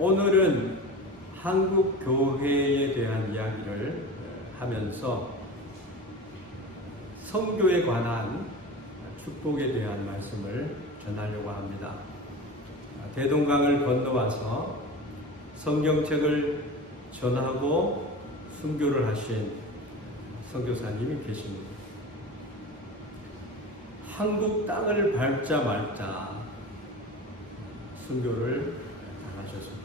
오늘은 한국 교회에 대한 이야기를 하면서 선교에 관한 축복에 대한 말씀을 전하려고 합니다. 대동강을 건너와서 성경책을 전하고 순교를 하신 선교사님이 계십니다. 한국 땅을 밟자 말자 순교를 당하셨습니다.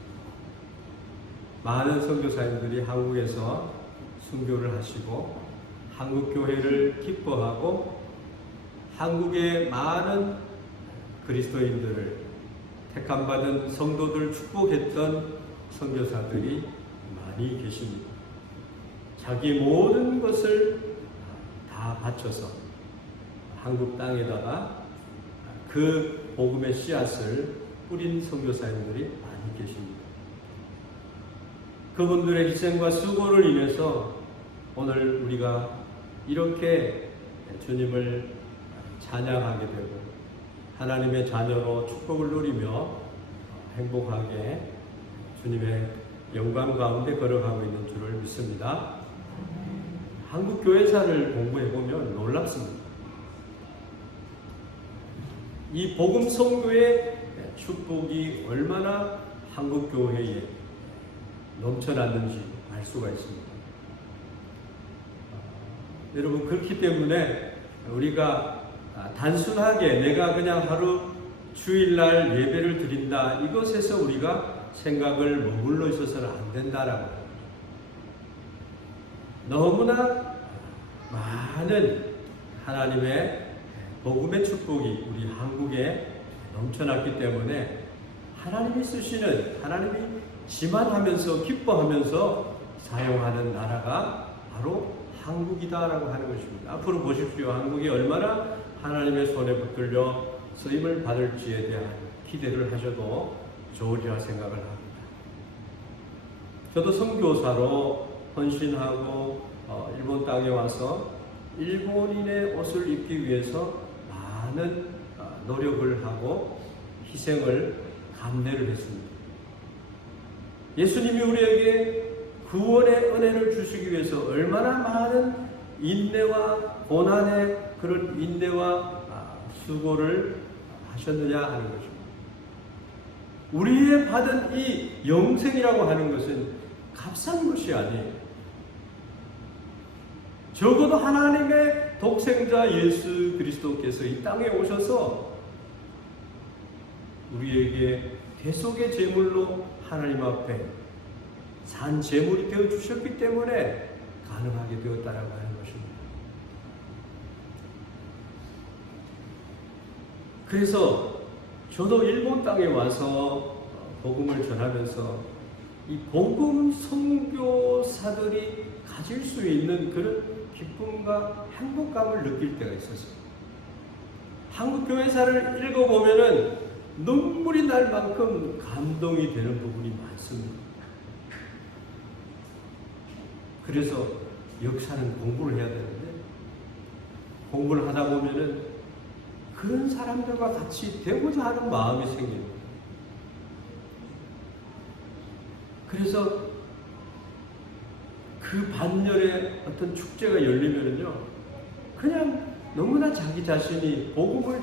많은 선교사님들이 한국에서 순교를 하시고 한국 교회를 기뻐하고 한국의 많은 그리스도인들을 택함받은 성도들 축복했던 선교사들이 많이 계십니다. 자기 모든 것을 다 바쳐서 한국 땅에다가 그 복음의 씨앗을 뿌린 선교사님들이 많이 계십니다. 그분들의 희생과 수고를 인해서 오늘 우리가 이렇게 주님을 찬양하게 되고 하나님의 자녀로 축복을 누리며 행복하게 주님의 영광 가운데 걸어가고 있는 줄을 믿습니다. 한국 교회사를 공부해 보면 놀랍습니다. 이 복음 선교의 축복이 얼마나 한국 교회에 넘쳐났는지 알 수가 있습니다. 여러분, 그렇기 때문에 우리가 단순하게 내가 그냥 하루 주일날 예배를 드린다 이것에서 우리가 생각을 머물러 있어서는 안 된다라고. 너무나 많은 하나님의 복음의 축복이 우리 한국에 넘쳐났기 때문에 하나님이 쓰시는, 하나님이 지만하면서 기뻐하면서 사용하는 나라가 바로 한국이다라고 하는 것입니다. 앞으로 보십시오. 한국이 얼마나 하나님의 손에 붙들려 쓰임을 받을지에 대한 기대를 하셔도 좋으리라 생각을 합니다. 저도 선교사로 헌신하고 일본 땅에 와서 일본인의 옷을 입기 위해서 많은 노력을 하고 희생을 감내를 했습니다. 예수님이 우리에게 구원의 은혜를 주시기 위해서 얼마나 많은 인내와 고난의 그런 인내와 수고를 하셨느냐 하는 것입니다. 우리의 받은 이 영생이라고 하는 것은 값싼 것이 아니에요. 적어도 하나님의 독생자 예수 그리스도께서 이 땅에 오셔서 우리에게 대속의 제물로 하나님 앞에 산 제물이 되어 주셨기 때문에 가능하게 되었다라고 하는 것입니다. 그래서 저도 일본 땅에 와서 복음을 전하면서 이 복음 선교사들이 가질 수 있는 그런 기쁨과 행복감을 느낄 때가 있었어요. 한국 교회사를 읽어보면은 눈물이 날 만큼 감동이 되는 부분이 많습니다. 그래서 역사는 공부를 해야 되는데 공부를 하다 보면은 그런 사람들과 같이 되고자 하는 마음이 생깁니다. 그래서 그 반열에 어떤 축제가 열리면은요, 그냥 너무나 자기 자신이 복음을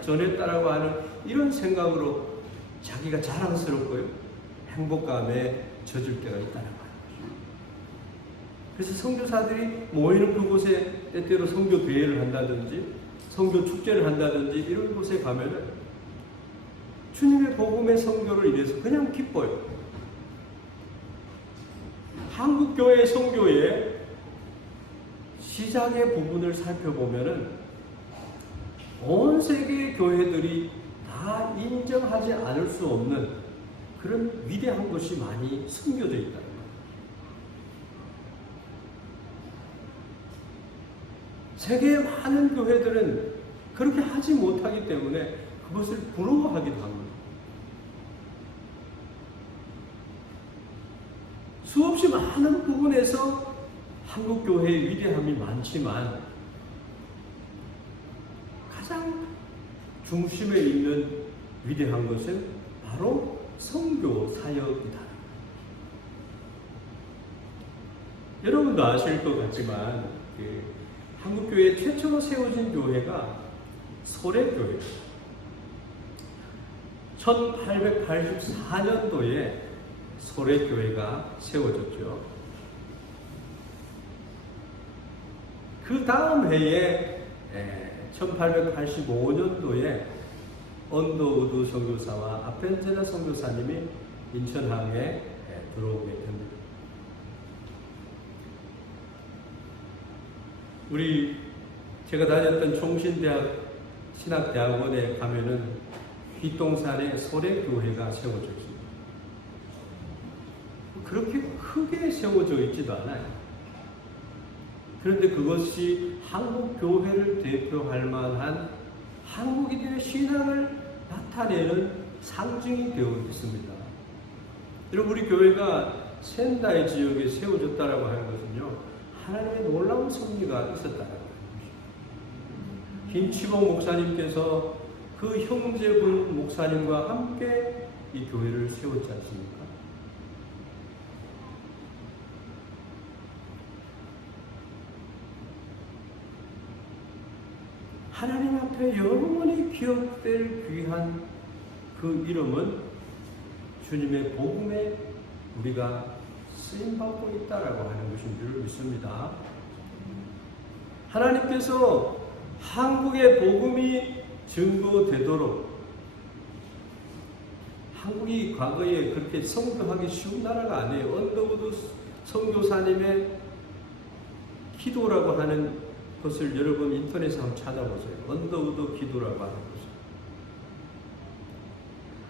전했다라고 하는 이런 생각으로 자기가 자랑스럽고요, 행복감에 젖을 때가 있다는 거예요. 그래서 선교사들이 모이는 그곳에 때때로 선교 대회를 한다든지 선교 축제를 한다든지 이런 곳에 가면은 주님의 복음의 선교를 인해서 그냥 기뻐요. 한국 교회 선교의 시작의 부분을 살펴보면은 온 세계의 교회들이 다 인정하지 않을 수 없는 그런 위대한 것이 많이 숨겨져 있다는 거예요. 세계의 많은 교회들은 그렇게 하지 못하기 때문에 그것을 부러워하기도 합니다. 수없이 많은 부분에서 한국 교회의 위대함이 많지만 가장 중심에 있는 위대한 것은 바로 선교 사역이다. 여러분도 아실 것 같지만 한국교회 최초로 세워진 교회가 소래교회입니다. 1884년도에 소래교회가 세워졌죠. 그 다음 해에 1885년도에 언더우드 선교사와 아펜제나 선교사님이 인천항에 들어오게 됩니다. 제가 다녔던 총신대학 신학대학원에 가면은 휘동산에 소래교회가 세워져 있습니다. 그렇게 크게 세워져 있지도 않아요. 그런데 그것이 한국 교회를 대표할 만한 한국인들의 신앙을 나타내는 상징이 되어 있습니다. 여러분, 우리 교회가 센다이 지역에 세워졌다라고 하는 것은요, 하나님의 놀라운 섭리가 있었다라고 하는 것입니다. 김치봉 목사님께서 그 형제분 목사님과 함께 이 교회를 세웠지 않습니까? 하나님 앞에 영원히 기억될 귀한 그 이름은 주님의 복음에 우리가 쓰임받고 있다라고 하는 것인 줄 믿습니다. 하나님께서 한국의 복음이 증거되도록, 한국이 과거에 그렇게 선교하기 쉬운 나라가 아니에요. 언더우드 선교사님의 기도라고 하는 것을 여러분 인터넷에 한번 찾아보세요. 언더우드 기도라고 하는 것을.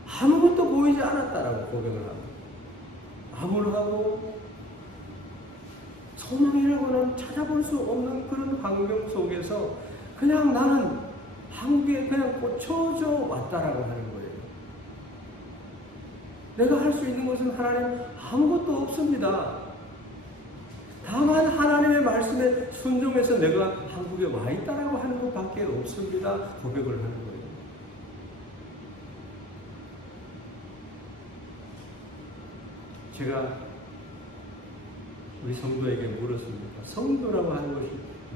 아무것도 보이지 않았다라고 고백을 합니다. 암울하고 소망이라고는 찾아볼 수 없는 그런 환경 속에서 그냥 나는 한국에 그냥 꽂혀져 왔다라고 하는 거예요. 내가 할 수 있는 것은 하나님 아무것도 없습니다. 다만 하나님의 말씀에 순종해서 내가 한국에 와 있다라고 하는 것밖에 없습니다. 고백을 하는 거예요. 제가 우리 성도에게 물었습니다. 성도라고 하는 것이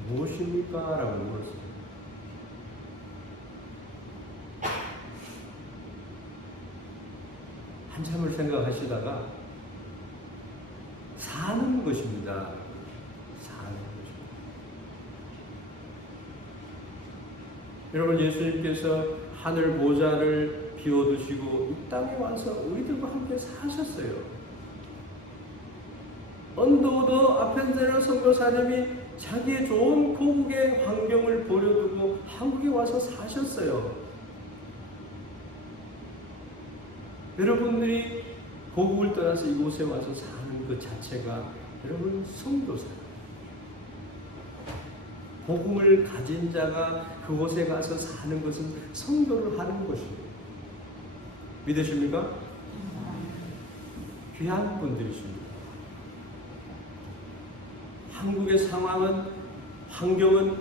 무엇입니까? 라고 물었습니다. 한참을 생각하시다가 사는 것입니다. 사는 것입니다. 여러분, 예수님께서 하늘 보좌를 비워두시고 이 땅에 와서 우리들과 함께 사셨어요. 언더우드 아펜제나 선교사님이 자기의 좋은 고국의 환경을 버려두고 한국에 와서 사셨어요. 여러분들이 고국을 떠나서 이곳에 와서 사는 것 자체가 여러분 선교사예요. 복음을 가진 자가 그곳에 가서 사는 것은 선교를 하는 것입니다. 믿으십니까? 귀한 분들이십니다. 한국의 상황은, 환경은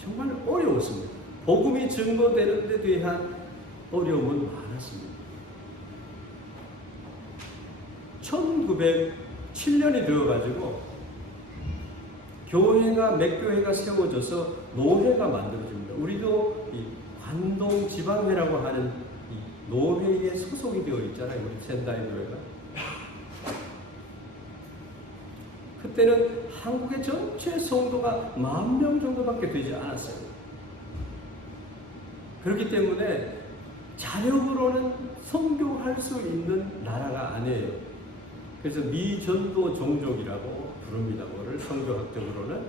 정말 어려웠습니다. 복음이 증거되는 데 대한 어려움은 많았습니다. 1907년이 되어가지고 교회가, 맥교회가 세워져서 노회가 만들어집니다. 우리도 이 관동 지방회라고 하는 이 노회에 소속이 되어 있잖아요. 우리 센다이 교회가. 그때는 한국의 전체 성도가 10,000명 정도밖에 되지 않았어요. 그렇기 때문에 자력으로는 선교할 수 있는 나라가 아니에요. 그래서 미전도 종족이라고 부릅니다. 그거를 선교학적으로는.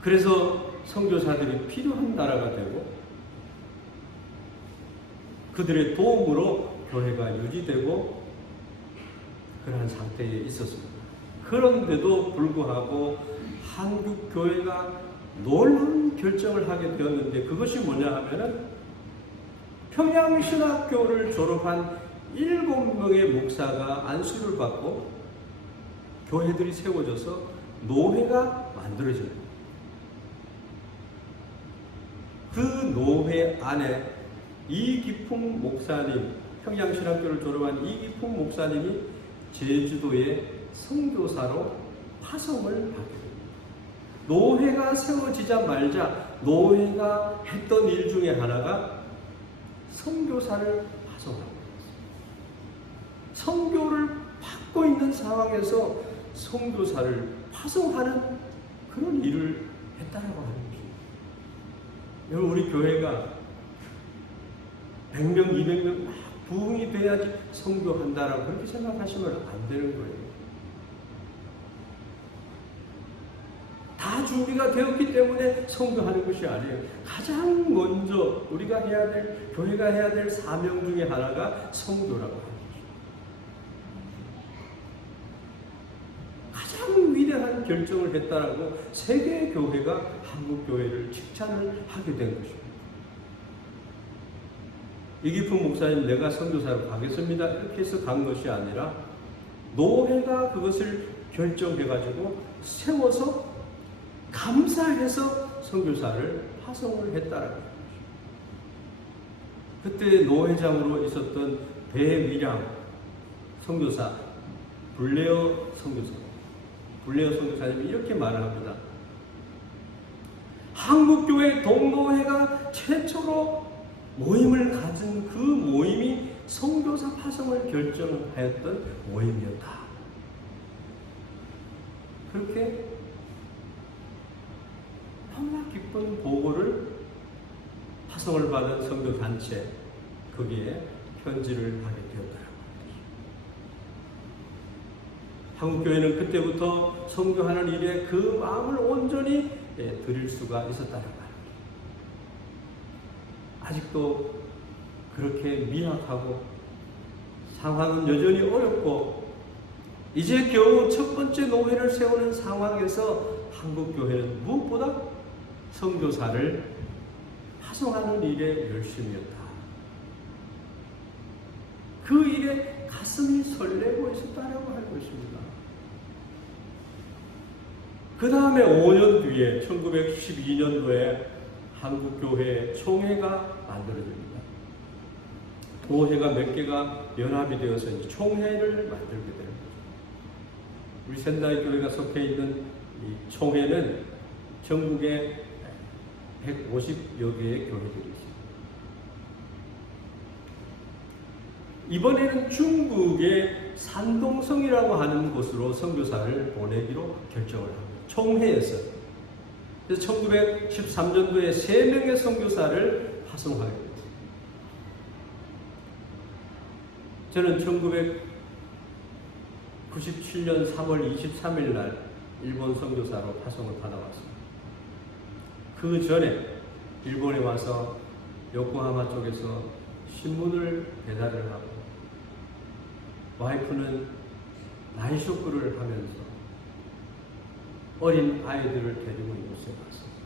그래서 선교사들이 필요한 나라가 되고 그들의 도움으로 교회가 유지되고 그러한 상태에 있었습니다. 그런데도 불구하고 한국 교회가 놀라운 결정을 하게 되었는데, 그것이 뭐냐 하면은 평양신학교를 졸업한 7명의 목사가 안수를 받고 교회들이 세워져서 노회가 만들어집니다. 그 노회 안에 이기풍 목사님, 평양신학교를 졸업한 이기풍 목사님이 제주도의 선교사로 파송을 받게 됩니다. 노회가 세워지자마자 노회가 했던 일 중에 하나가 선교사를 파송하는 것입니다. 선교를 받고 있는 상황에서 선교사를 파송하는 그런 일을 했다라고 하는 것입니다. 여러분, 우리 교회가 100명, 200명 막 부흥이 돼야지 선교한다라고 그렇게 생각하시면 안 되는 거예요. 다 준비가 되었기 때문에 선교하는 것이 아니에요. 가장 먼저 우리가 해야 될, 교회가 해야 될 사명 중에 하나가 선교라고 하는 것입니다. 가장 위대한 결정을 했다라고 세계 교회가 한국 교회를 칭찬을 하게 된 것입니다. 이기풍 목사님, 내가 선교사로 가겠습니다, 이렇게 해서 간 것이 아니라 노회가 그것을 결정해가지고 세워서 감사해서 선교사를 파송을 했다라는 것입니다. 그때 노회장으로 있었던 배위량 선교사, 블레어 선교사님이 이렇게 말을 합니다. 한국교회 동노회가 최초로 모임을 가진 그 모임이 선교사 파송을 결정하였던 모임이었다. 그렇게 너무나 기쁜 보고를 파송을 받은 선교단체, 거기에 편지를 하게 되었더라고요. 한국교회는 그때부터 선교하는 일에 그 마음을 온전히 드릴 수가 있었다는 말. 아직도 그렇게 미약하고 상황은 여전히 어렵고 이제 겨우 첫 번째 노회를 세우는 상황에서 한국교회는 무엇보다 선교사를 파송하는 일에 열심이었다. 그 일에 가슴이 설레고 있었다라고 할 것입니다. 그 다음에 5년 뒤에 1912년도에 한국교회 총회가 만들어집니다. 도회가 몇 개가 연합이 되어서 이제 총회를 만들게 되는 거죠. 우리 센다이 교회가 속해 있는 이 총회는 전국에 150여 개의 교회들이 있습니다. 이번에는 중국의 산동성이라고 하는 곳으로 선교사를 보내기로 결정을 합니다. 총회에서. 그래서 1913년도에 3명의 선교사를 파송하게 됩니다. 저는 1997년 3월 23일 날 일본 선교사로 파송을 받아왔습니다. 그 전에 일본에 와서 요코하마 쪽에서 신문을 배달을 하고 와이프는 나이쇼프를 하면서 어린 아이들을 데리고 이곳에 왔습니다.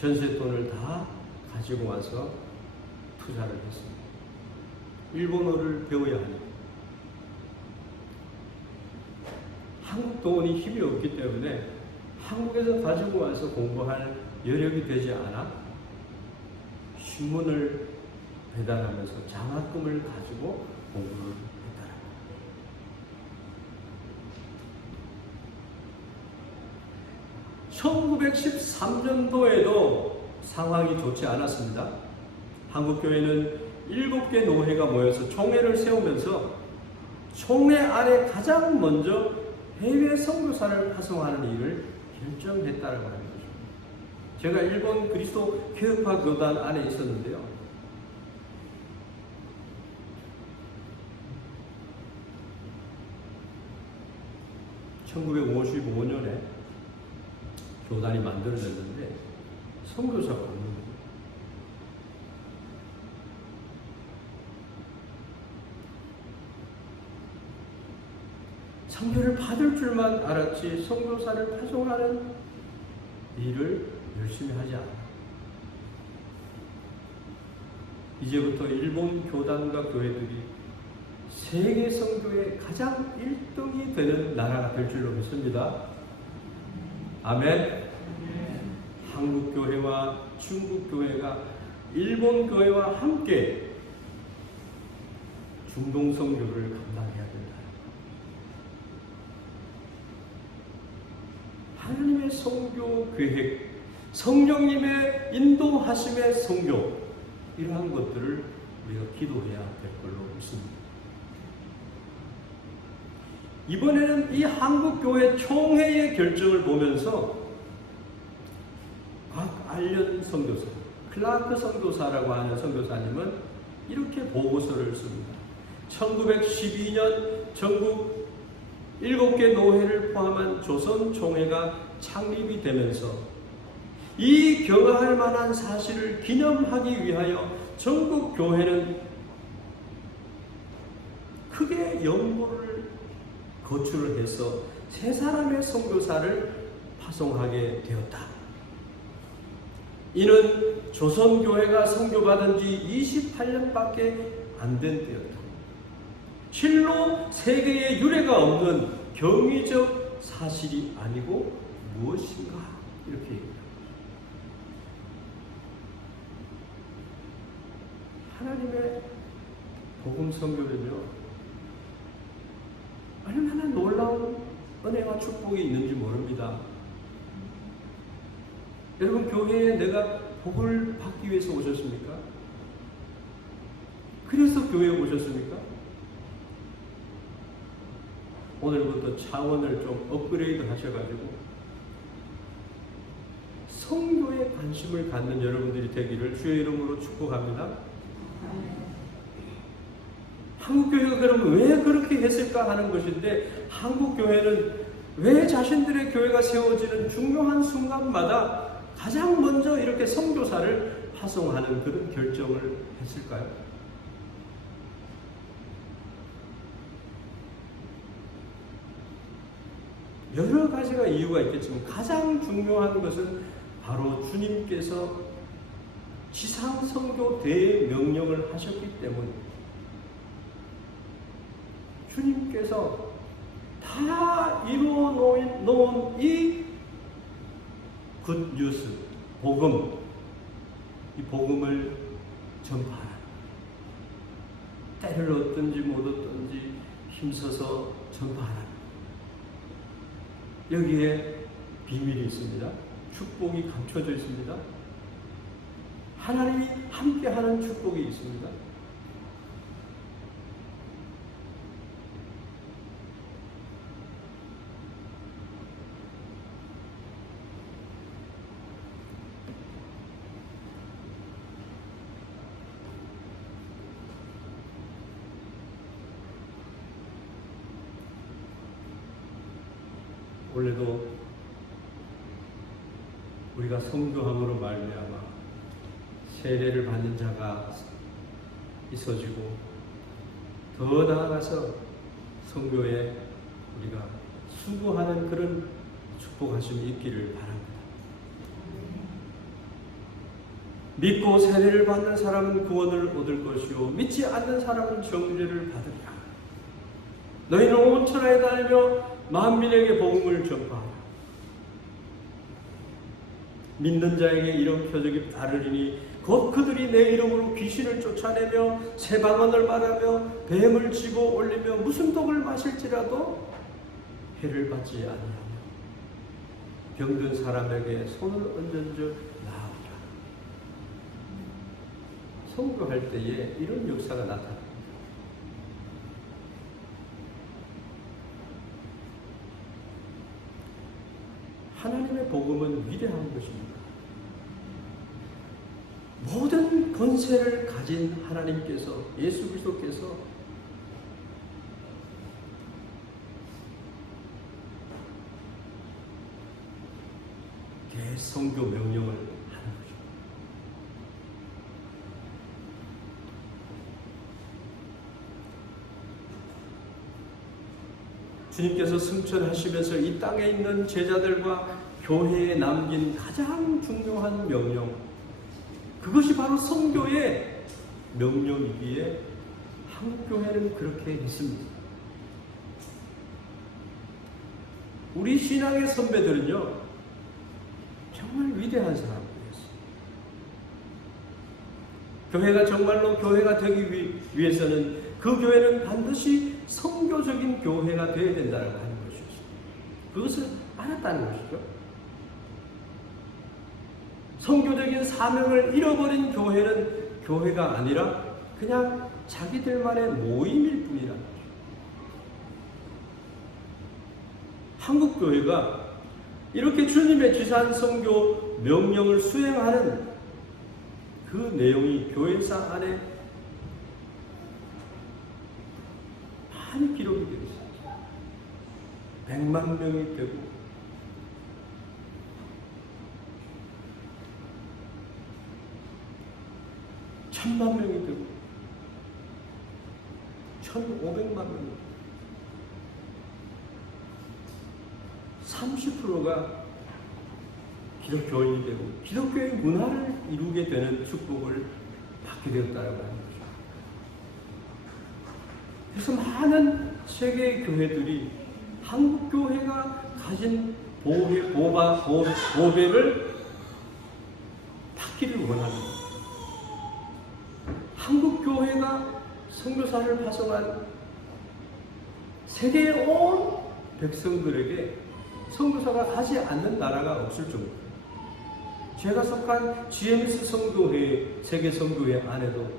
전세돈을 다 가지고 와서 투자를 했습니다. 일본어를 배워야 하니까. 한국 돈이 힘이 없기 때문에 한국에서 가지고 와서 공부할 여력이 되지 않아 신문을 배달하면서 장학금을 가지고 공부를 했다라고. 1913년도에도 상황이 좋지 않았습니다. 한국교회는 7개 노회가 모여서 총회를 세우면서 총회 안에 가장 먼저 해외 선교사를 파송하는 일을 결정했다라고 하는 거죠. 제가 일본 그리스도 교육파 교단 안에 있었는데요. (1955년에) 교단이 만들어졌는데 선교사가 없는 거예요. 선교를 받을 줄만 알았지 선교사를 파송하는 일을 열심히 하지 않아. 이제부터 일본 교단과 교회들이 세계 선교의 가장 1등이 되는 나라가 될 줄로 믿습니다. 아멘. 한국 교회와 중국 교회가 일본 교회와 함께 중동 선교를 감당해야 된다. 하나님의 선교 계획, 성령님의 인도하심의 선교, 이러한 것들을 우리가 기도해야 될 걸로 믿습니다. 이번에는 이 한국교회 총회의 결정을 보면서 박알련 선교사, 클라크 선교사라고 하는 선교사님은 이렇게 보고서를 씁니다. 1912년 전국 7개 노회를 포함한 조선총회가 창립이 되면서 이 경악할 만한 사실을 기념하기 위하여 전국 교회는 크게 연보를 거출을 해서 3사람의 선교사를 파송하게 되었다. 이는 조선교회가 선교받은 지 28년밖에 안 된 때였다. 실로 세계에 유례가 없는 경이적 사실이 아니고 무엇인가, 이렇게 얘기합니다. 하나님의 복음 선교는요, 얼마나 놀라운 은혜와 축복이 있는지 모릅니다. 여러분, 교회에 내가 복을 받기 위해서 오셨습니까? 그래서 교회에 오셨습니까? 오늘부터 차원을 좀 업그레이드 하셔가지고 선교에 관심을 갖는 여러분들이 되기를 주의 이름으로 축복합니다. 한국교회가 그러면 왜 그렇게 했을까 하는 것인데, 한국교회는 왜 자신들의 교회가 세워지는 중요한 순간마다 가장 먼저 이렇게 선교사를 파송하는 그런 결정을 했을까요? 여러 가지가 이유가 있겠지만 가장 중요한 것은 바로 주님께서 지상 선교 대명령을 하셨기 때문입니다. 주님께서 다 이루어 놓은 이 굿뉴스, 복음, 이 복음을 전파하라. 때를 얻든지 못 얻든지 힘써서 전파하라. 여기에 비밀이 있습니다. 축복이 감춰져 있습니다. 하나님이 함께하는 축복이 있습니다. 원래도 우리가 선교함으로 말미암아 세례를 받는 자가 있어지고, 더 나아가서 선교에 우리가 수고하는 그런 축복하심이 있기를 바랍니다. 믿고 세례를 받는 사람은 구원을 얻을 것이요 믿지 않는 사람은 정죄를 받으리라. 너희는 온 천하에 다니며 만민에게 복음을 전파하라. 믿는 자에게 이런 표적이 따르리니 곧 그들이 내 이름으로 귀신을 쫓아내며 새 방언을 말하며 뱀을 집어 올리며 무슨 독을 마실지라도 해를 받지 아니하며 병든 사람에게 손을 얹은 즉 나으리라. 선교할 때에 이런 역사가 나타납니다. 하나님의 복음은 위대한 것입니다. 모든 권세를 가진 하나님께서, 예수 그리스도께서 대선교 명령을 하는 것입니다. 주님께서 승천하시면서 이 땅에 있는 제자들과 교회에 남긴 가장 중요한 명령, 그것이 바로 선교의 명령이기에 한국교회는 그렇게 했습니다. 우리 신앙의 선배들은요, 정말 위대한 사람들이었어요. 교회가 정말로 교회가 되기 위해서는 그 교회는 반드시 선교적인 교회가 되어야 된다고 하는 것이었습니다. 그것을 알았다는 것이죠. 선교적인 사명을 잃어버린 교회는 교회가 아니라 그냥 자기들만의 모임일 뿐이라는 거죠. 한국 교회가 이렇게 주님의 지산 선교 명령을 수행하는 그 내용이 교회사 안에 많이 기록이 되어 있습니다. 100만 명이 되고 1000만 명이 되고 1500만 명이 되고 30%가 기독교인이 되고 기독교의 문화를 이루게 되는 축복을 받게 되었다고 하는 거죠. 그래서 많은 세계의 교회들이 한국 교회가 가진 보배를 받기를 원합니다. 한국 교회가 선교사를 파송한 세계의 온 백성들에게 선교사가 가지 않는 나라가 없을 정도입니다. 제가 속한 GMS 선교회, 세계 선교회 안에도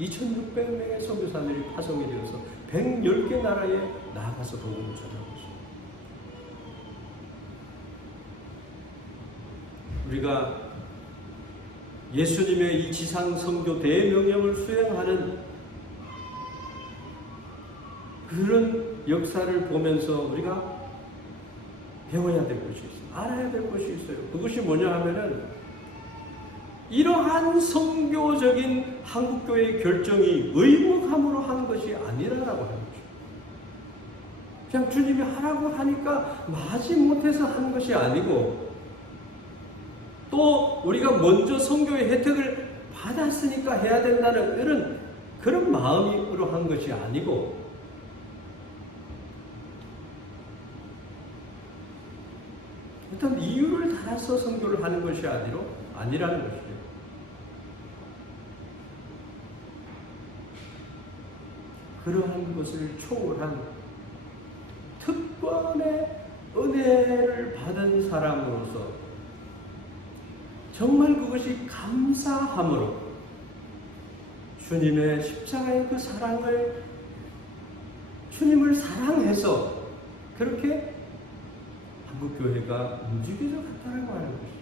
2600명의 선교사들이 파송이 되어서 110개 나라에 나아가서 복음을 전하고 있습니다. 우리가 예수님의 이 지상 선교 대명령을 수행하는 그런 역사를 보면서 우리가 배워야 될 것이 있어요. 알아야 될 것이 있어요. 그것이 뭐냐 하면은 이러한 선교적인 한국교회의 결정이 의무감으로 한 것이 아니라고 하는 거죠. 그냥 주님이 하라고 하니까 마지 못해서 한 것이 아니고 또 우리가 먼저 선교의 혜택을 받았으니까 해야 된다는 그런 마음으로 한 것이 아니고 어떤 이유를 달아서 선교를 하는 것이 아니라는 것이죠. 그러한 것을 초월한 특권의 은혜를 받은 사람으로서 정말 그것이 감사함으로 주님의 십자가의 그 사랑을 주님을 사랑해서 그렇게 한국교회가 움직여져 갔다는 하는 것입니다.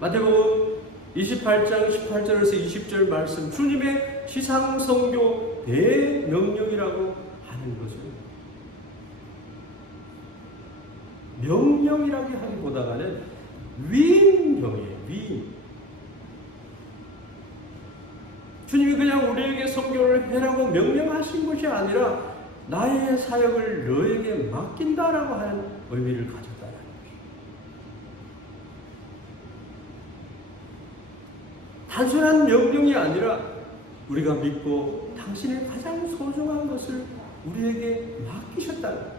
마태복음 28장 18절에서 20절 말씀 주님의 지상선교 대명령이라고 하는 것은 명령이라고 하기보다는 위임령이에요. 위임. 주님이 그냥 우리에게 선교를 해라고 명령하신 것이 아니라 나의 사역을 너에게 맡긴다라고 하는 의미를 가졌다는 것입니다. 단순한 명령이 아니라 우리가 믿고 당신의 가장 소중한 것을 우리에게 맡기셨다는 것입니다.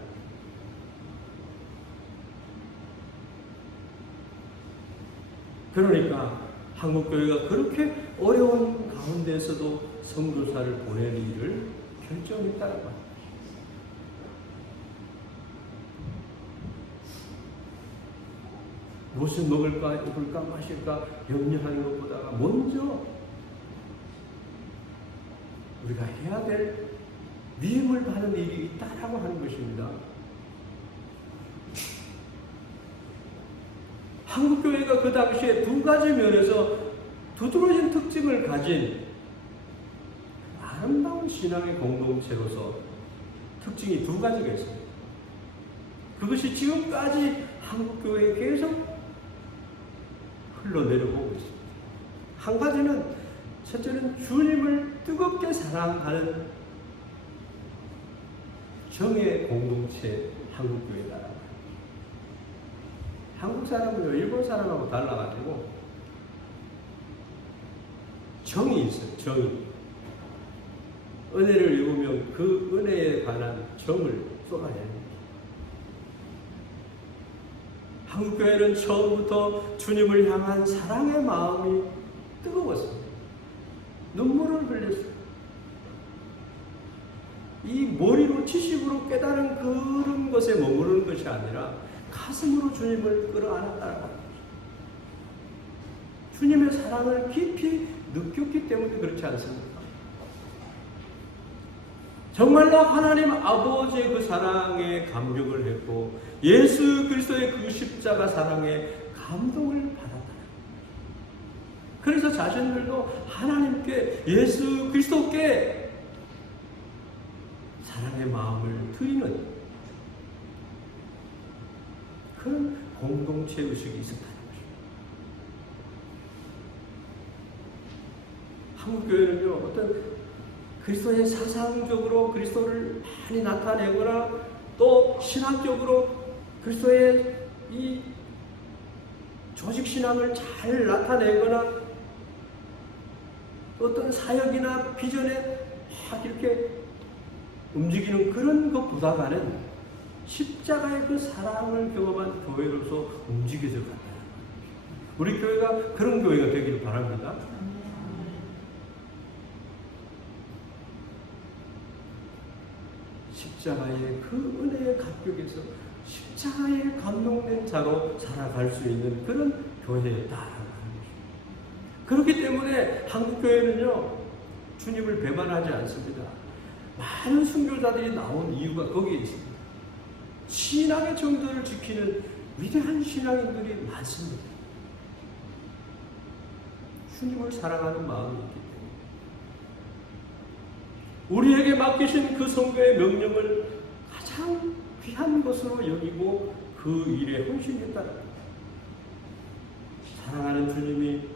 그러니까 한국교회가 그렇게 어려운 가운데서도 선교사를 보낼 일을 결정했다는 겁니다. 무엇을 먹을까, 입을까, 마실까 염려하는 것보다가 먼저 우리가 해야 될 위임을 받는 일이 있다라고 하는 것입니다. 한국교회가 그 당시에 두 가지 면에서 두드러진 특징을 가진 아름다운 신앙의 공동체로서 특징이 두 가지가 있습니다. 그것이 지금까지 한국교회에 계속 흘러내려오고 있습니다. 한 가지는 첫째는 주님을 뜨겁게 사랑하는 정의 공동체 한국교회다. 한국 사람은요, 일본 사람하고 달라가지고 정이 있어요. 정이. 은혜를 입으면 그 은혜에 관한 정을 쏟아내는 거예요. 한국교회는 처음부터 주님을 향한 사랑의 마음이 뜨거웠습니다. 눈물을 흘렸어요. 이 머리로 지식으로 깨달은 그런 것에 머무르는 것이 아니라 가슴으로 주님을 끌어안았다는 겁니다. 주님의 사랑을 깊이 느꼈기 때문에 그렇지 않습니까? 정말로 하나님 아버지의 그 사랑에 감격을 했고 예수 그리스도의 그 십자가 사랑에 감동을 받았다. 그래서 자신들도 하나님께 예수 그리스도께 사랑의 마음을 드리는 그런 공동체 의식이 있었다는 것입니다. 한국교회는요, 어떤 그리스도의 사상적으로 그리스도를 많이 나타내거나 또 신학적으로 그리스도의 이 조직신앙을 잘 나타내거나 어떤 사역이나 비전에 막 이렇게 움직이는 그런 것보다는 십자가의 그 사랑을 경험한 교회로서 움직여져 간다. 우리 교회가 그런 교회가 되기를 바랍니다. 십자가의 그 은혜의 감격에서 십자가에 감동된 자로 살아갈 수 있는 그런 교회다. 그렇기 때문에 한국교회는요, 주님을 배반하지 않습니다. 많은 순교자들이 나온 이유가 거기에 있습니다. 신앙의 정도를 지키는 위대한 신앙인들이 많습니다. 주님을 사랑하는 마음이 있기 때문에 우리에게 맡기신 그 선교의 명령을 가장 귀한 것으로 여기고 그 일에 헌신했다는 겁니다. 사랑하는 주님이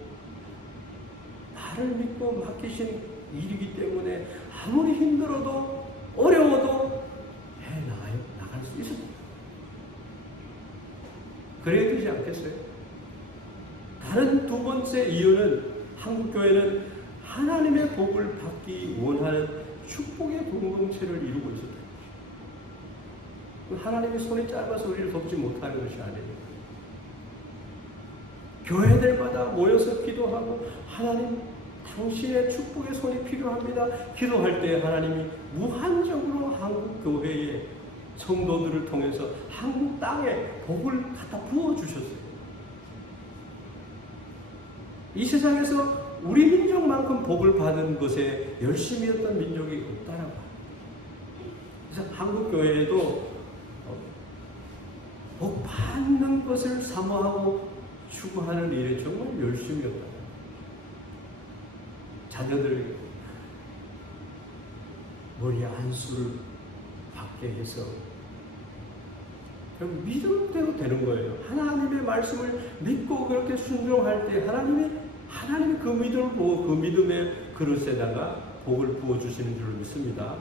나를 믿고 맡기신 일이기 때문에 아무리 힘들어도 어려워도 나갈 수 있습니다. 그래야 되지 않겠어요? 다른 두 번째 이유는 한국교회는 하나님의 복을 받기 원하는 축복의 공동체를 이루고 있었다. 하나님의 손이 짧아서 우리를 돕지 못하는 것이 아니에요. 교회들마다 모여서 기도하고 하나님 당신의 축복의 손이 필요합니다. 기도할 때 하나님이 무한적으로 한국 교회의 성도들을 통해서 한국 땅에 복을 갖다 부어주셨어요. 이 세상에서 우리 민족만큼 복을 받은 것에 열심히 했던 민족이 없다라고 합니다. 그래서 한국 교회에도 복 받는 것을 사모하고 추구하는 일에 정말 열심히 했다. 자녀들에게 머리에 안수를 받게 해서 그럼 믿음대로 되는 거예요. 하나님의 말씀을 믿고 그렇게 순종할 때 하나님이 그 믿음을 보고 그 믿음의 그릇에다가 복을 부어주시는 줄 믿습니다.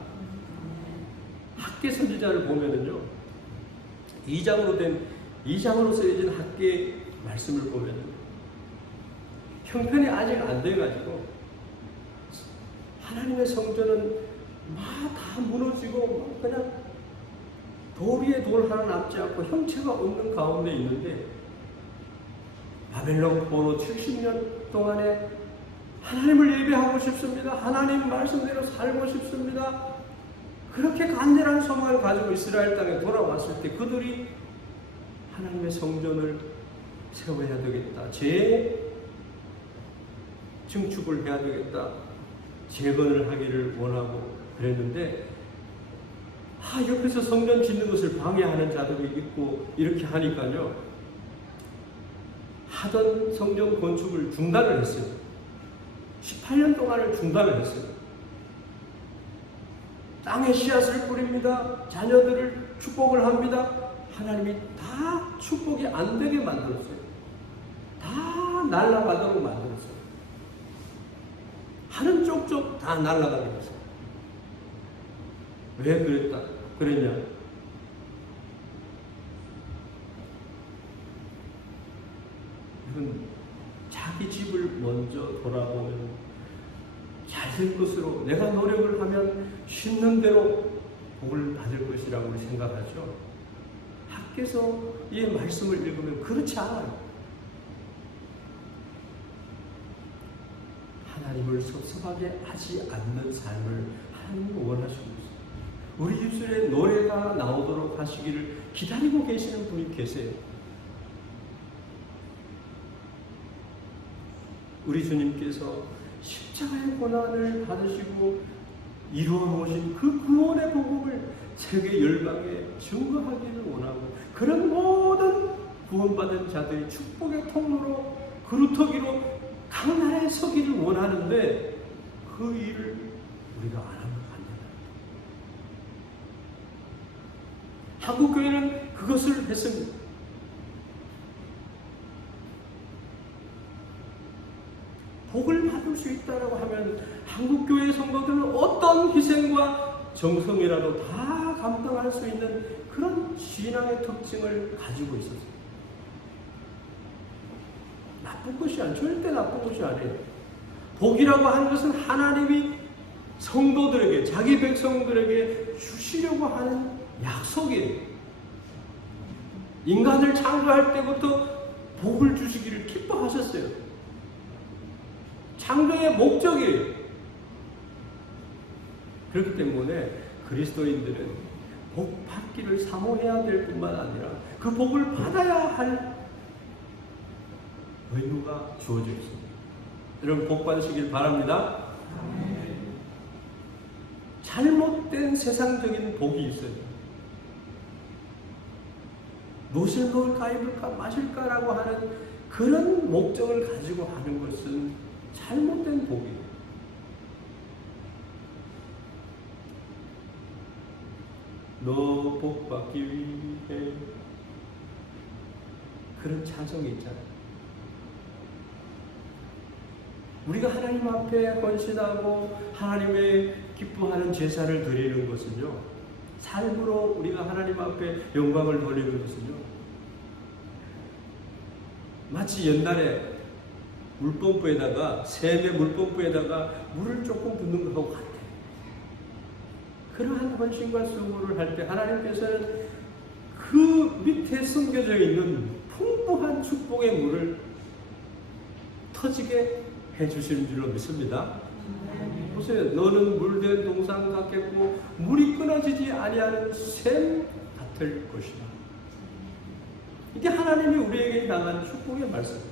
학계 선지자를 보면은요, 2장으로 쓰여진 학계 말씀을 보면은 형편이 아직 안 돼가지고 하나님의 성전은 막 다 무너지고 그냥 돌 위에 돌 하나 남지 않고 형체가 없는 가운데 있는데 바벨론 포로 70년 동안에 하나님을 예배하고 싶습니다. 하나님 말씀대로 살고 싶습니다. 그렇게 간절한 소망을 가지고 이스라엘 땅에 돌아왔을 때 그들이 하나님의 성전을 세워야 되겠다. 증축을 해야 되겠다. 재건을 하기를 원하고 그랬는데 옆에서 성전 짓는 것을 방해하는 자들이 있고 이렇게 하니까요, 하던 성전 건축을 중단을 했어요. 18년 동안을 중단을 했어요. 땅에 씨앗을 뿌립니다. 자녀들을 축복을 합니다. 하나님이 다 축복이 안 되게 만들었어요. 다 날아가도록 만들었어요. 하는 쪽쪽 다 날아가게 했어요. 왜 그랬냐? 이건 자기 집을 먼저 돌아보면 잘 될 것으로 내가 노력을 하면 심는 대로 복을 받을 것이라고 생각하죠. 밖에서 이 말씀을 읽으면 그렇지 않아요. 하나님을 섭섭하게 하지 않는 삶을 하나님은 원하시고 있어요. 우리 입술에 노래가 나오도록 하시기를 기다리고 계시는 분이 계세요. 우리 주님께서 십자가의 고난을 받으시고 이루어 놓으신 그 구원의 복음을 세계 열방에 증거하기를 원하고, 그런 모든 구원받은 자들이 축복의 통로로 그루터기로 강나라에 서기를 원하는데 그 일을 우리가 안 하면 안 된다. 한국교회는 그것을 했습니다. 복을 받을 수 있다고 하면 한국교회 성도들은 어떤 희생과 정성이라도 다 감당할 수 있는 그런 신앙의 특징을 가지고 있었어요. 나쁜 것이 아니에요. 절대 나쁜 것이 아니에요. 복이라고 하는 것은 하나님이 성도들에게, 자기 백성들에게 주시려고 하는 약속이에요. 인간을 창조할 때부터 복을 주시기를 기뻐하셨어요. 창조의 목적이에요. 그렇기 때문에 그리스도인들은 복 받기를 사모해야 될 뿐만 아니라 그 복을 받아야 할 의무가 주어져 있습니다. 여러분 복 받으시길 바랍니다. 잘못된 세상적인 복이 있어요. 무엇을 먹을까, 입을까, 마실까라고 하는 그런 목적을 가지고 하는 것은 잘못된 복이에요. 너 복 받기 위해, 그런 찬송이 있잖아요. 우리가 하나님 앞에 헌신하고 하나님의 기뻐하는 제사를 드리는 것은요, 삶으로 우리가 하나님 앞에 영광을 돌리는 것은요, 마치 옛날에 물펌프에다가, 샘의 물펌프에다가 물을 조금 붓는 것하고 같아요. 그러한 헌신과 수고를 할 때 하나님께서는 그 밑에 숨겨져 있는 풍부한 축복의 물을 터지게 해주시는 줄로 믿습니다. 보세요. 너는 물된 동상 같겠고 물이 끊어지지 아니하는 샘 같을 것이다. 이게 하나님이 우리에게 향한 축복의 말씀입니다.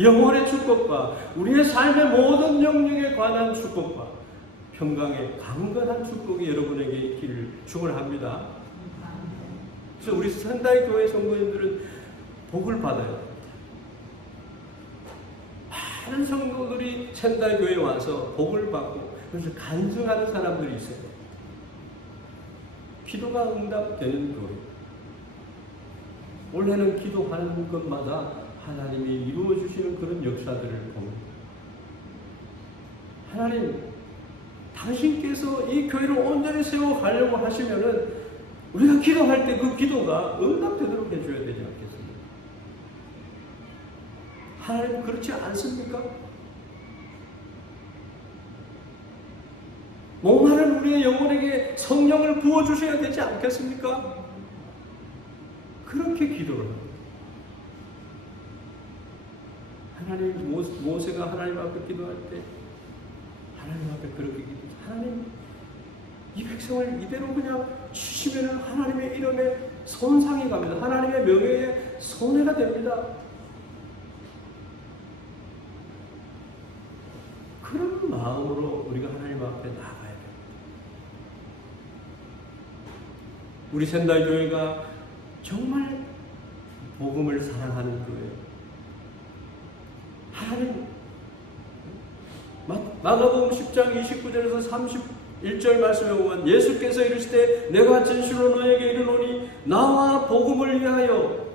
영혼의 축복과 우리의 삶의 모든 영역에 관한 축복과 평강의 강건한 축복이 여러분에게 있기를 축원합니다. 그래서 우리 선다의 교회 성도님들은 복을 받아야 됩니다. 많은 성도들이 선다의 교회에 와서 복을 받고 그래서 간증하는 사람들이 있어요. 기도가 응답되는 교회. 원래는 기도하는 것마다 하나님이 이루어주시는 그런 역사들을 봅니다. 하나님, 당신께서 이 교회를 온전히 세워가려고 하시면은 우리가 기도할 때 그 기도가 응답되도록 해줘야 되지 않겠습니까? 하나님 그렇지 않습니까? 목마른 우리의 영혼에게 성령을 부어주셔야 되지 않겠습니까? 그렇게 기도를 합니다. 하나님, 모세가 하나님 앞에 기도할 때 하나님 앞에 그렇게 기도해요. 하나님, 이 백성을 이대로 그냥 주시면 하나님의 이름에 손상이 갑니다. 하나님의 명예에 손해가 됩니다. 그런 마음으로 우리가 하나님 앞에 나가야 돼요. 우리仙台 교회가 정말 복음을 사랑하는 교회예요. 하나님, 마가복음 10장 29절에서 31절 말씀에 보면 예수께서 이르시되 내가 진실로 너에게 이르노니 나와 복음을 위하여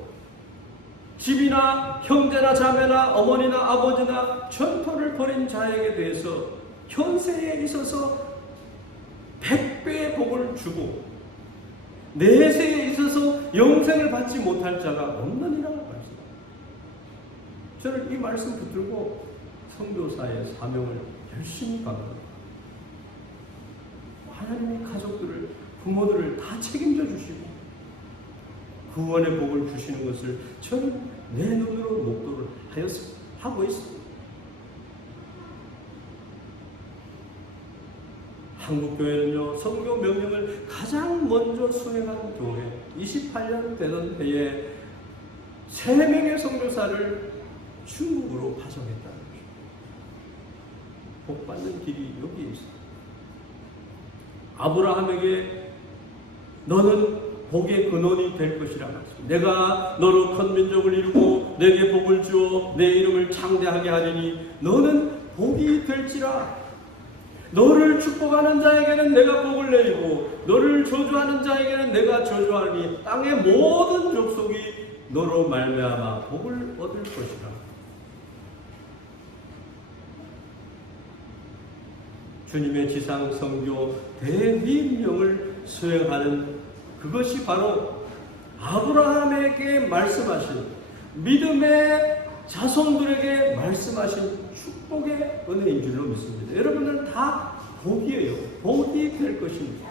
집이나 형제나 자매나 어머니나 아버지나 전토를 벌인 자에게 대해서 현세에 있어서 100배의 복을 주고 내세에 있어서 영생을 받지 못할 자가 없느니라고 말씀합니다. 저는 이 말씀 붙들고 선교사의 사명을 열심히 감당합니다. 하나님의 가족들을, 부모들을 다 책임져 주시고 구원의 복을 주시는 것을 저는 내 눈으로 목도를 하고 있습니다. 한국교회는요, 선교 명령을 가장 먼저 수행한 교회, 28년 되던 해에 3명의 선교사를 중국으로 파송했다는 것입니다. 복받는 길이 여기에 있습니다. 아브라함에게 너는 복의 근원이 될 것이라 말했습니다. 내가 너로 큰 민족을 이루고 내게 복을 주어 내 이름을 창대하게 하리니 너는 복이 될지라. 너를 축복하는 자에게는 내가 복을 내리고 너를 저주하는 자에게는 내가 저주하리니 땅의 모든 족속이 너로 말미암아 복을 얻을 것이라. 주님의 지상 선교 대위임령을 수행하는 그것이 바로 아브라함에게 말씀하신 믿음의 자손들에게 말씀하신 축복의 은혜인 줄로 믿습니다. 여러분들은 다 복이에요. 복이 될 것입니다.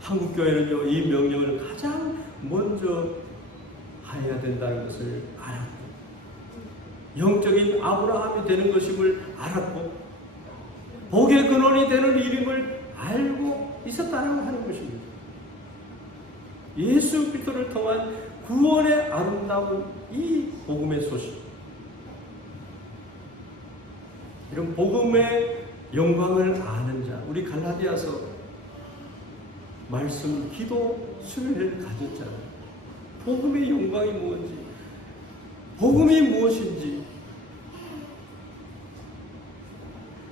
한국교회는요, 이 명령을 가장 먼저 해야 된다는 것을 알았고, 영적인 아브라함이 되는 것임을 알았고, 복의 근원이 되는 이름을 알고 있었다는 하는 것입니다. 예수 그리스도를 통한 구원의 아름다운 이 복음의 소식, 이런 복음의 영광을 아는 자, 우리 갈라디아서 말씀, 기도, 수련회를 가진 자, 복음의 영광이 무엇인지, 복음이 무엇인지,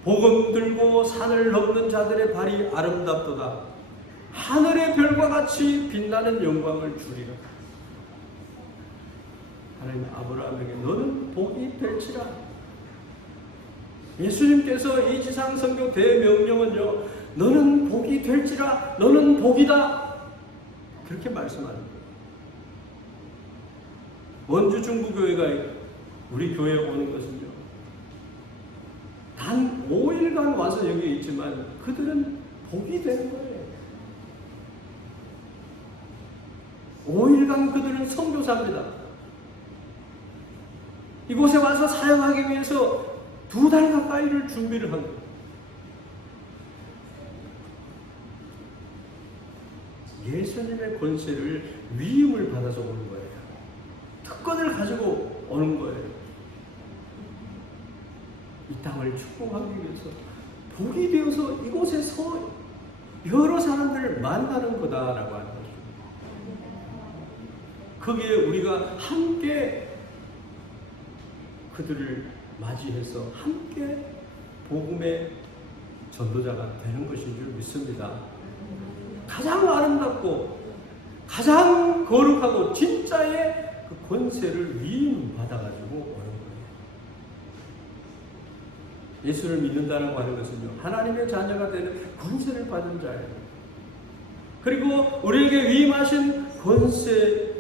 복음 들고 산을 넘는 자들의 발이 아름답도다. 하늘의 별과 같이 빛나는 영광을 주리라. 하나님 아브라함에게 너는 복이 될지라. 예수님께서 이 지상 선교 대명령은요, 너는 복이 될지라, 너는 복이다, 그렇게 말씀하는 거예요. 원주 중부교회가 우리 교회에 오는 것은요, 단 5일간 와서 여기에 있지만 그들은 복이 되는 거예요. 5일간 그들은 선교사입니다. 이곳에 와서 사역하기 위해서 2달 가까이를 준비를 한 거예요. 예수님의 권세를, 위임을 받아서 오는 거예요. 특권을 가지고 오는 거예요. 이 땅을 축복하기 위해서 복이 되어서 이곳에서 여러 사람들을 만나는 거다라고 하는 거죠. 거기에 우리가 함께 그들을 맞이해서 함께 복음의 전도자가 되는 것인 줄 믿습니다. 가장 아름답고 가장 거룩하고 진짜의 그 권세를 위임받아가지고 오는 거예요. 예수를 믿는다는 하는 것은요, 하나님의 자녀가 되는 권세를 받은 자예요. 그리고 우리에게 위임하신 권세,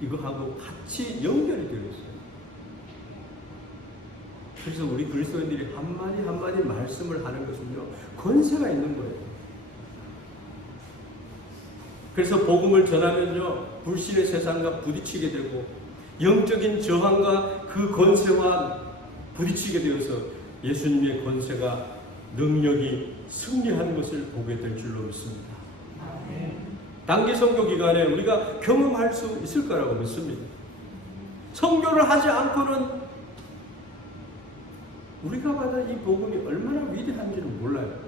이거하고 같이 연결이 되어 있어요. 그래서 우리 그리스도인들이 한마디 한마디 말씀을 하는 것은요, 권세가 있는 거예요. 그래서 복음을 전하면요, 불신의 세상과 부딪히게 되고 영적인 저항과 그 권세와 부딪히게 되어서 예수님의 권세가, 능력이 승리하는 것을 보게 될 줄로 믿습니다. 단기 선교 기간에 우리가 경험할 수 있을 거라고 믿습니다. 선교를 하지 않고는 우리가 받은 이 복음이 얼마나 위대한지는 몰라요.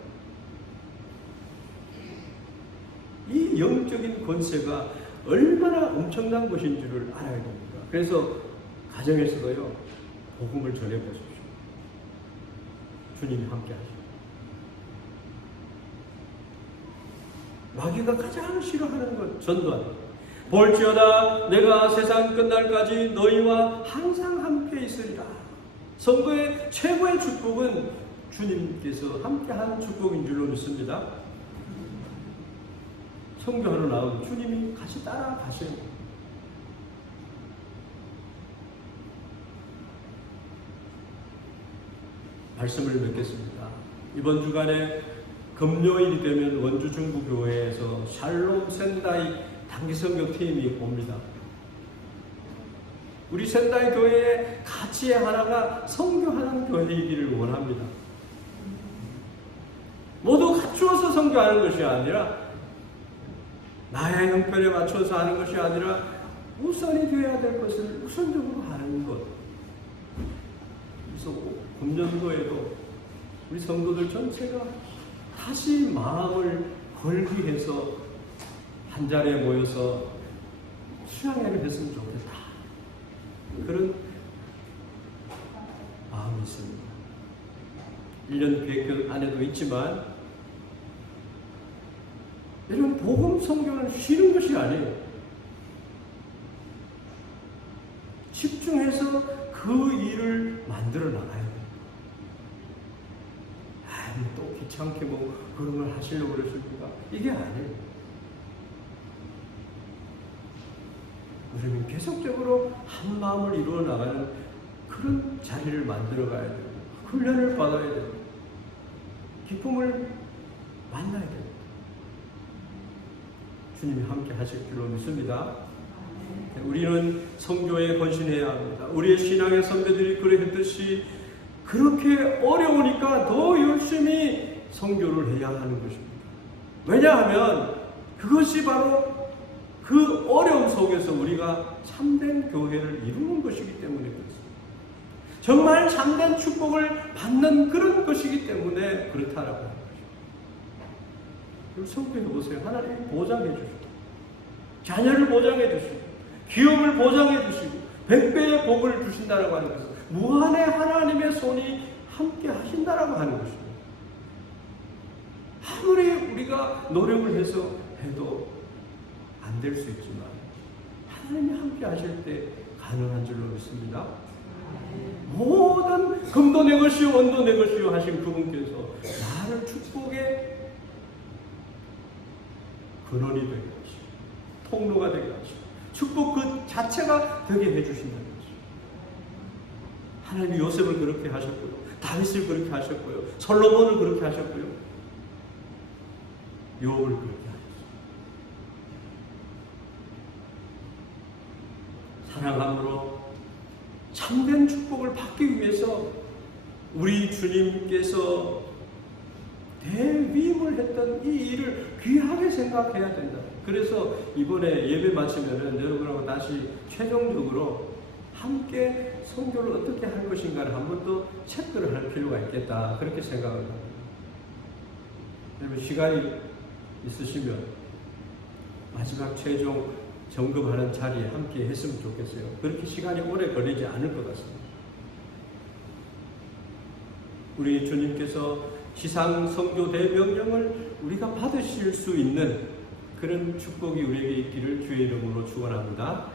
이 영적인 권세가 얼마나 엄청난 것인 줄을 알아야 됩니다. 그래서 가정에서도요, 복음을 전해보십시오. 주님이 함께 하십니다. 마귀가 가장 싫어하는 것, 전도하는 것. 볼지어다 내가 세상 끝날까지 너희와 항상 함께 있으리라. 성도의 최고의 축복은 주님께서 함께하는 축복인 줄로 믿습니다. 선교하러 나온 주님이 같이 따라가셔요. 말씀을 맺겠습니다. 이번 주간에 금요일이 되면 원주 중부교회에서 샬롬 센다이 단기성교팀이 옵니다. 우리 센다이 교회의 가치의 하나가 선교하는 교회이기를 원합니다. 모두 갖추어서 선교하는 것이 아니라 나의 형편에 맞춰서 하는 것이 아니라 우선이 되어야 될 것을 우선적으로 하는 것. 그래서 금년도에도 우리 성도들 전체가 다시 마음을 걸기 위해서 한 자리에 모여서 수양회를 했으면 좋겠다. 그런 마음이 있습니다. 1년 계획 안에도 있지만 이런 복음 선교는 쉬는 것이 아니에요. 집중해서 그 일을 만들어 나가야 돼요. 또 귀찮게 뭐 그런 걸 하시려고 그러십니까? 이게 아니에요. 우리는 계속적으로 한 마음을 이루어 나가는 그런 자리를 만들어 가야 돼요. 훈련을 받아야 돼요. 기쁨을 만나야 돼요. 주님이 함께 하실 줄로 믿습니다. 우리는 선교에 헌신해야 합니다. 우리의 신앙의 선배들이 그랬듯이 그렇게 어려우니까 더 열심히 선교를 해야 하는 것입니다. 왜냐하면 그것이 바로 그 어려움 속에서 우리가 참된 교회를 이루는 것이기 때문에 그렇습니다. 정말 참된 축복을 받는 그런 것이기 때문에 그렇다라고 하는 것입니다. 선교해 보세요. 하나님이 보장해 주시고 자녀를 보장해 주시고 기업을 보장해 주시고 100배의 복을 주신다라고 하는 것은 무한의 하나님의 손이 함께 하신다라고 하는 것입니다. 아무리 우리가 노력을 해서 해도 안 될 수 있지만 하나님이 함께 하실 때 가능한 줄로 믿습니다. 모든 금도 내 것이요 원도 내 것이요 하신 그분께서 나를 축복의 근원이 되게 하시고 통로가 되게 하시고 축복 그 자체가 되게 해주신다는 거죠. 하나님이 요셉을 그렇게 하셨고요. 다윗을 그렇게 하셨고요. 솔로몬을 그렇게 하셨고요. 욥을 그렇게 하셨어요. 사랑함으로 참된 축복을 받기 위해서 우리 주님께서 대위임을 했던 이 일을 귀하게 생각해야 된다. 그래서 이번에 예배 마치면은 여러분하고 다시 최종적으로 함께 선교를 어떻게 할 것인가를 한 번 더 체크를 할 필요가 있겠다. 그렇게 생각을 합니다. 여러분 시간이 있으시면 마지막 최종 점검하는 자리에 함께 했으면 좋겠어요. 그렇게 시간이 오래 걸리지 않을 것 같습니다. 우리 주님께서 지상 선교 대명령을 우리가 받으실 수 있는 그런 축복이 우리에게 있기를 주의 이름으로 축원합니다.